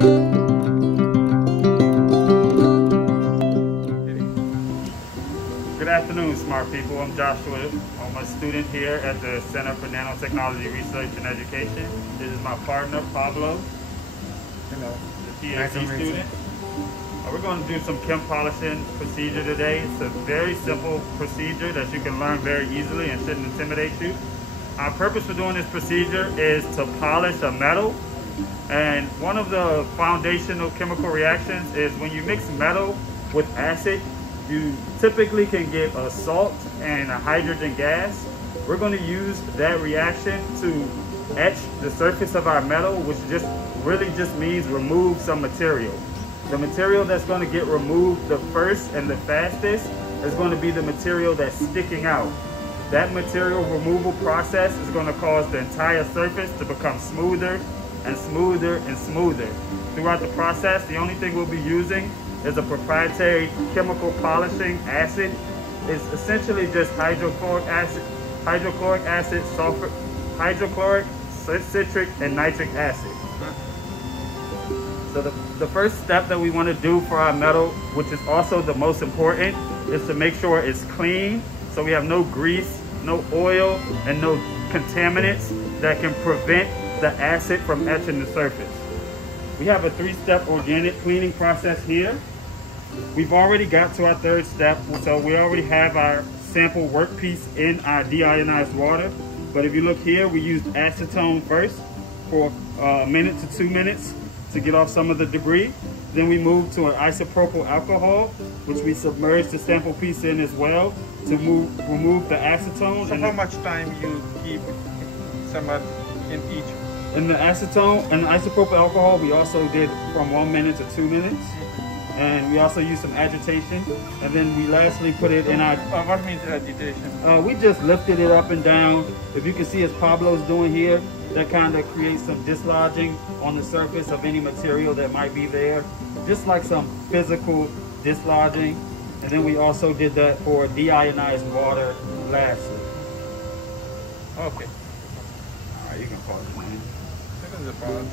Good afternoon, smart people. I'm Joshua. I'm a student here at the Center for Nanotechnology Research and Education. This is my partner, Pablo. Hello. The PhD student. We're going to do some chem polishing procedure today. It's a very simple procedure that you can learn very easily and shouldn't intimidate you. Our purpose for doing this procedure is to polish a metal. And one of the foundational chemical reactions is when you mix metal with acid, you typically can get a salt and a hydrogen gas. We're going to use that reaction to etch the surface of our metal, which really just means remove some material. The material that's going to get removed the first and the fastest is going to be the material that's sticking out. That material removal process is going to cause the entire surface to become smoother and smoother and smoother. Throughout the process, the only thing we'll be using is a proprietary chemical polishing acid. It's essentially just hydrochloric acid, sulfur, hydrochloric, citric, and nitric acid. So the first step that we want to do for our metal, which is also the most important, is to make sure it's clean. So we have no grease, no oil, and no contaminants that can prevent the acid from etching the surface. We have a 3-step organic cleaning process here. We've already got to our 3rd step, so we already have our sample workpiece in our deionized water. But if you look here, we used acetone first for a minute to 2 minutes to get off some of the debris. Then we moved to an isopropyl alcohol, which we submerged the sample piece in as well to remove the acetone. So how much time you keep some in each? In the acetone and the isopropyl alcohol, we also did from 1 minute to 2 minutes. And we also used some agitation. And then we lastly put it in our... what means agitation? We just lifted it up and down. If you can see as Pablo's doing here, that kind of creates some dislodging on the surface of any material that might be there. Just like some physical dislodging. And then we also did that for deionized water lastly. Okay. All right, you can pause it, man. This is a pause.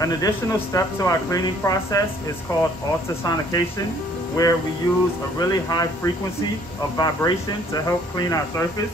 An additional step to our cleaning process is called ultrasonication, where we use a really high frequency of vibration to help clean our surface.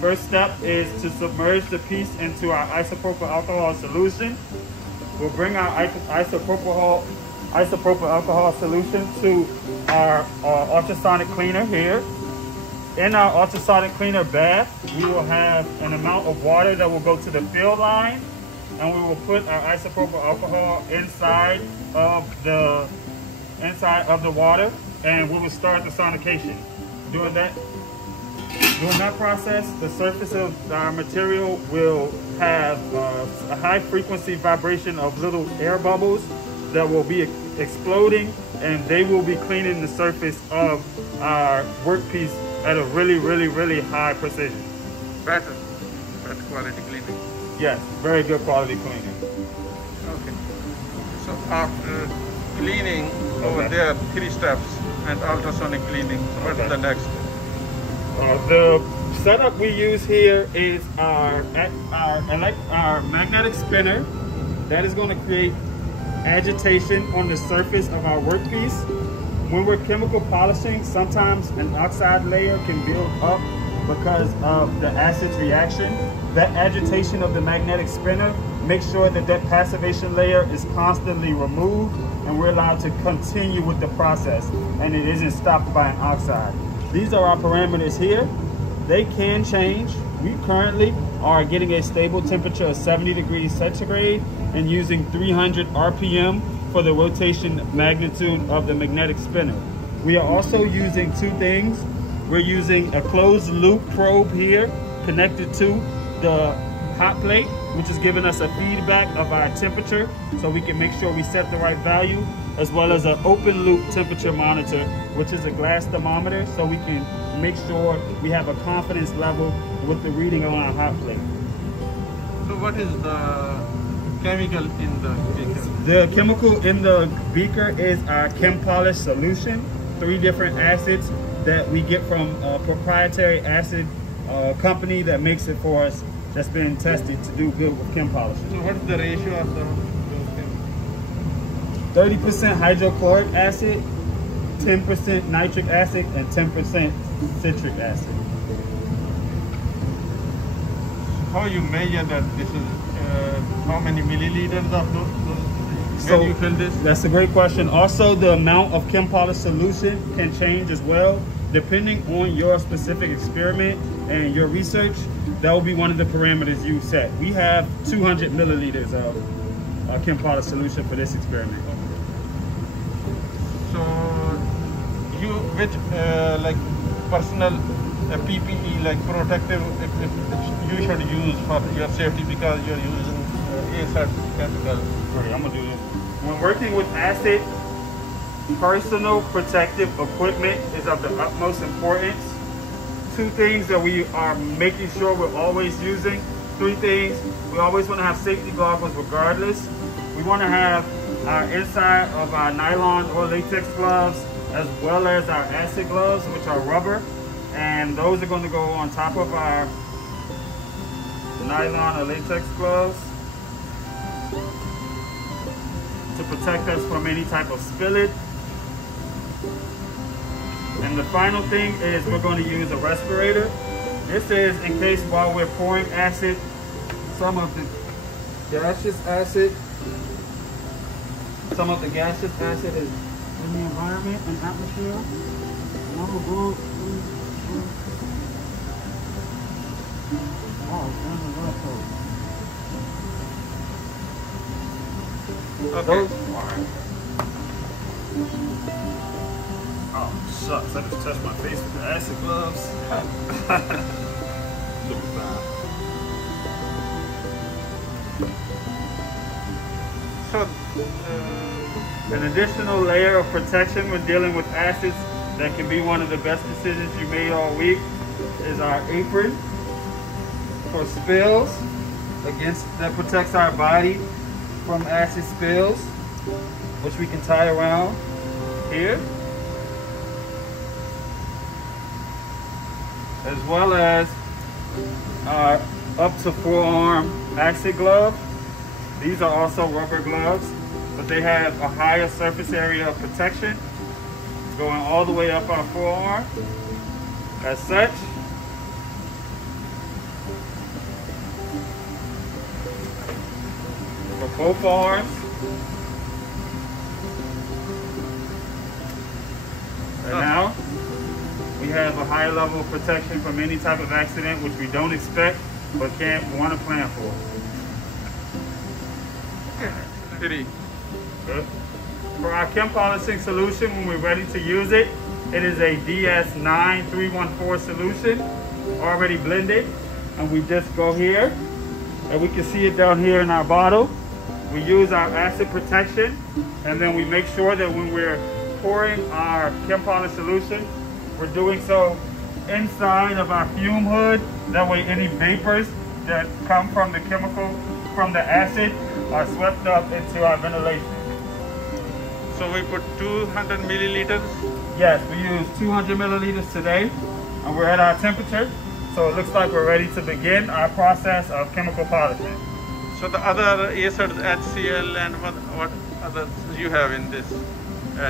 First step is to submerge the piece into our isopropyl alcohol solution. We'll bring our isopropyl alcohol solution to our ultrasonic cleaner here. In our ultrasonic cleaner bath, we will have an amount of water that will go to the fill line, and we will put our isopropyl alcohol inside of the water, and we will start the sonication. During that process, the surface of our material will have a high frequency vibration of little air bubbles that will be exploding, and they will be cleaning the surface of our workpiece at a really, really, really high precision. Better quality cleaning. Yes, very good quality cleaning. Okay. So after cleaning over there, 3 steps and ultrasonic cleaning. What's the next? The setup we use here is our magnetic spinner. That is going to create agitation on the surface of our workpiece. When we're chemical polishing, sometimes an oxide layer can build up because of the acid's reaction. That agitation of the magnetic spinner makes sure that that passivation layer is constantly removed, and we're allowed to continue with the process, and it isn't stopped by an oxide. These are our parameters here. They can change. We currently are getting a stable temperature of 70 degrees centigrade and using 300 RPM for the rotation magnitude of the magnetic spinner. We are also using 2 things. We're using a closed loop probe here connected to the hot plate, which is giving us a feedback of our temperature so we can make sure we set the right value, as well as an open loop temperature monitor, which is a glass thermometer, so we can make sure we have a confidence level with the reading on our hot plate. So what is the chemical in the beaker? The chemical in the beaker is our Chempolish solution, 3 different acids that we get from a proprietary acid company that makes it for us, that's been tested to do good with chem polishing. So what is the ratio of those chemicals? 30% hydrochloric acid, 10% nitric acid, and 10% citric acid. How you measure that this is, how many milliliters of those So when you fill this? that's a great question. Also, the amount of Chempolish solution can change as well, depending on your specific experiment and your research. That will be one of the parameters you set. We have 200 milliliters of Chempolish solution for this experiment. So you which like personal PPE, like protective you should use for your safety, because you're using acid chemical. Great, I'm gonna do this. When working with acid, personal protective equipment is of the utmost importance. 2 things that we are making sure we're always using. 3 things. We always want to have safety goggles regardless. We want to have our inside of our nylon or latex gloves, as well as our acid gloves, which are rubber. And those are going to go on top of our nylon or latex gloves to protect us from any type of spillage. And the final thing is we're going to use a respirator. This is in case while we're pouring acid, some of the gaseous acid is in the environment and atmosphere. And I'm gonna go. Okay. Oh, shucks. I just touched my face with the acid gloves. Should be fine. So An additional layer of protection when dealing with acids that can be one of the best decisions you made all week is our apron for spills, that protects our body from acid spills, which we can tie around here, as well as our up to forearm acid glove. These are also rubber gloves, but they have a higher surface area of protection going all the way up our forearm as such. For both arms. And now we have a higher level of protection from any type of accident, which we don't expect but can't want to plan for. Good. For our Chempolishing solution, when we're ready to use it, it is a DS9314 solution, already blended. And we just go here, and we can see it down here in our bottle. We use our acid protection, and then we make sure that when we're pouring our Chempolish solution, we're doing so inside of our fume hood. That way any vapors that come from the chemical, from the acid, are swept up into our ventilation. So we put 200 milliliters? Yes, we use 200 milliliters today, and we're at our temperature. So it looks like we're ready to begin our process of chemical polishing. So the other acids, HCl, and what others you have in this?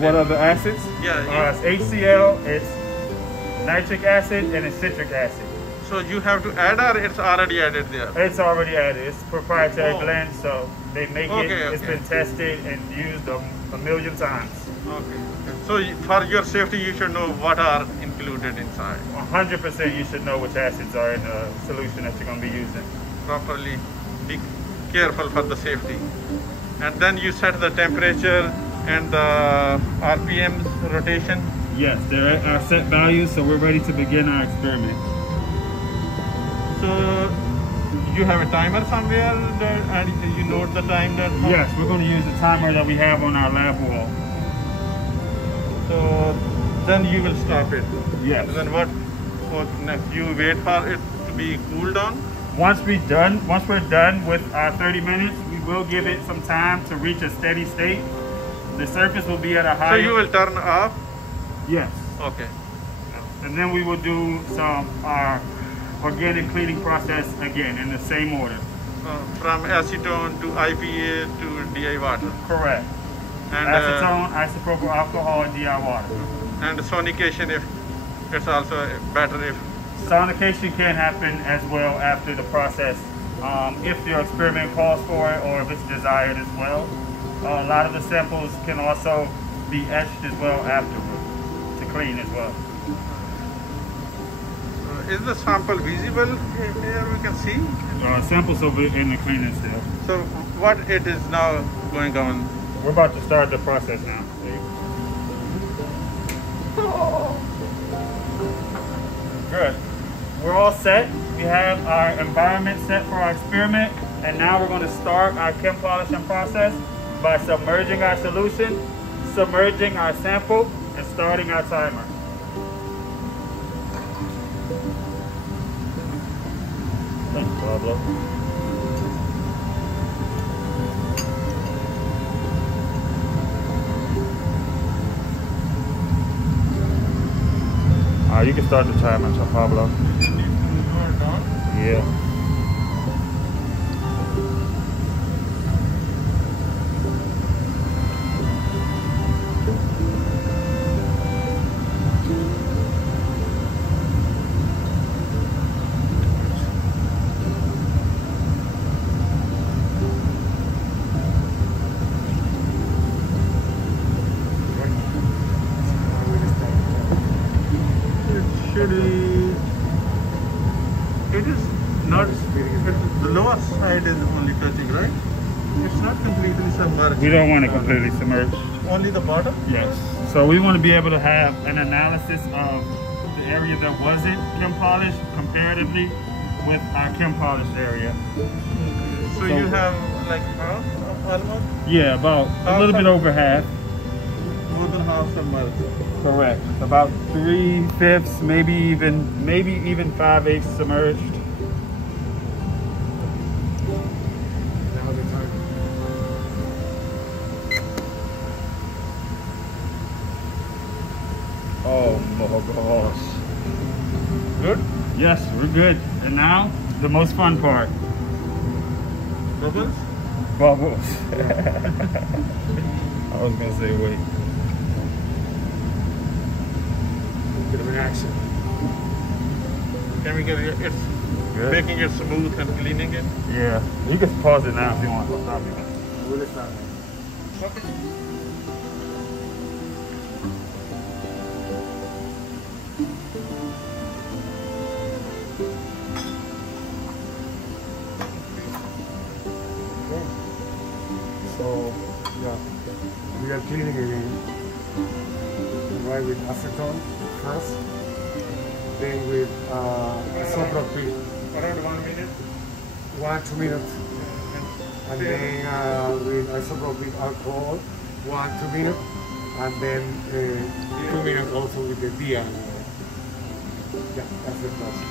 What other acids? Yeah. It's HCl, it's nitric acid, and it's citric acid. So you have to add, or it's already added there? It's already added. It's a proprietary blend, so they make it. It's been tested and used a million times. Okay. So for your safety, you should know what are included inside. 100% you should know which acids are in the solution that you're going to be using. Properly be careful for the safety. And then you set the temperature and the RPMs rotation? Yes, they're at our set values, so we're ready to begin our experiment. So you have a timer somewhere and you note the time that? Yes, we're going to use the timer that we have on our lab wall. So then you will stop it? Yes. Then what next? You wait for it to be cooled down? Once we're done with our 30 minutes, we will give it some time to reach a steady state. The surface will be at a higher... So you will turn off? Yes. Okay. And then we will do some organic cleaning process again in the same order. From acetone to IPA to DI water? Correct. And acetone, isopropyl alcohol, and DI water. and sonication, if it's also better if. Sonication can happen as well after the process, if your experiment calls for it or if it's desired as well. A lot of the samples can also be etched as well afterward to clean as well. Is the sample visible here? We can see. Samples over in the cleaning still. So what it is now going on? We're about to start the process now. Good. We're all set. We have our environment set for our experiment, and now we're going to start our chem polishing process by submerging our solution, submerging our sample, and starting our timer. Thank you, Pablo. You can start the timer, Pablo. Yeah. It is not, the lower side is only touching, right? It's not completely submerged. We don't want it completely submerged. Only the bottom? Yes. So we want to be able to have an analysis of the area that wasn't chem polished comparatively with our chem polished area. So you have like half almost? Yeah, about a little bit over half. More than half submerged. Correct. About 3/5, maybe even 5/8 submerged. Now the time. Oh my gosh. Good? Yes, we're good. And now the most fun part. Bubbles? Bubbles. I was gonna say wait. Bit of an action. Can we get it? It's Good. making it smooth and cleaning it? Yeah. You can pause it now if you want. I'll stop you. We'll start. Okay. So, yeah, we are cleaning again. Right with acetone first, then with isopropyl, Around 1 minute. 1-2 minutes, and then with isopropyl alcohol, 1-2 minutes, and then 2 minutes also with the DI. Yeah, that's the process.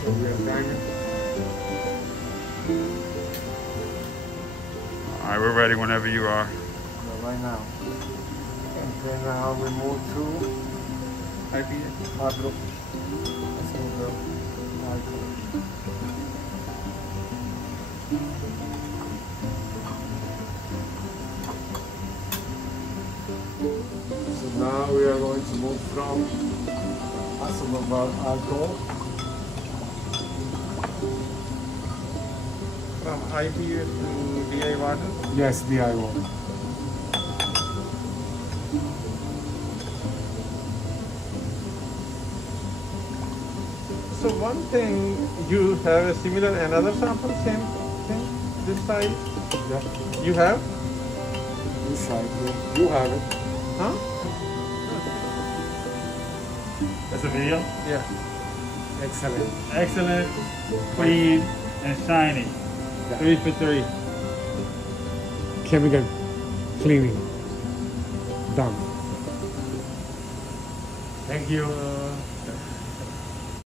So we are timing. All right, we're ready whenever you are. So right now. And then now we move to Pablo. So now we are going to move from isopropyl alcohol. From IPA to DI water? Yes, DI water. So one thing, you have a similar another sample, same thing, this size? Yeah, You have? this side. Yeah. You have it. Huh? That's a video. Yeah. Excellent. Excellent, clean, and shiny. Yeah. 3 for 3. Chemical cleaning. Done. Thank you.